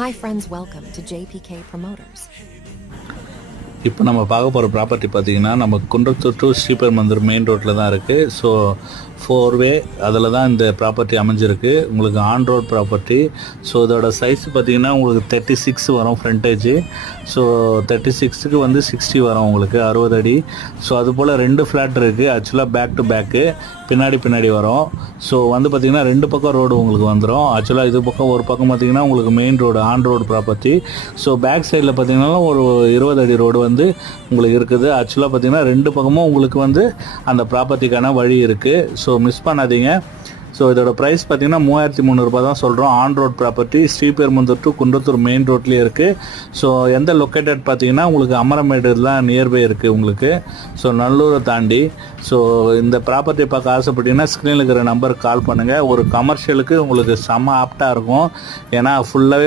Hi friends, welcome to JPK Promoters. இப்போ நம்ம பார்க்க போகிற ப்ராப்பர்ட்டி பார்த்திங்கன்னா நம்ம குன்றத்தூர் டு ஸ்ரீபெரும்புதூர் மெயின் ரோட்டில் தான் இருக்குது. ஸோ 4 வே அதில் தான் இந்த ப்ராப்பர்ட்டி அமைஞ்சிருக்கு. உங்களுக்கு ஆன் ரோட் ப்ராப்பர்ட்டி. ஸோ இதோட சைஸ் பார்த்திங்கன்னா உங்களுக்கு 36 வரும் ஃப்ரண்டேஜ். ஸோ 36க்கு வந்து 60 வரும் உங்களுக்கு 60 அடி. ஸோ அதுபோல் 2 ஃப்ளாட் இருக்குது. ஆக்சுவலாக பேக் டு பேக்கு பின்னாடி வரும். ஸோ வந்து பார்த்திங்கன்னா 2 பக்கம் ரோடு உங்களுக்கு வந்துடும். ஆக்சுவலாக இது பக்கம் ஒரு பக்கம் பார்த்திங்கன்னா உங்களுக்கு main road on road property. So back சைடில் பார்த்திங்கன்னா ஒரு 20 அடி ரோடு வந்து உங்களுக்கு இருக்குது. ஆக்சுவலாக பார்த்திங்கன்னா 2 பக்கமும் உங்களுக்கு வந்து அந்த ப்ராப்பர்ட்டிக்கான வழி இருக்குது. ஸோ மிஸ் பண்ணாதீங்க. ஸோ இதோட ப்ரைஸ் பார்த்திங்கன்னா 3300 தான் சொல்கிறோம். On road property Sriperumbudur to Kundrathur main ரோட்லேயே இருக்குது. ஸோ எந்த லொக்கேட்டட் பார்த்திங்கன்னா உங்களுக்கு அமரமேடுலாம் நியர்பை இருக்குது உங்களுக்கு. ஸோ நல்லூரை தாண்டி. ஸோ இந்த ப்ராப்பர்ட்டியை பார்க்க ஆசைப்பட்டீங்கன்னா ஸ்க்ரீனில் இருக்கிற நம்பருக்கு கால் பண்ணுங்கள். ஒரு கமர்ஷியலுக்கு உங்களுக்கு செம்ம ஆப்டாக இருக்கும். ஏன்னா ஃபுல்லாகவே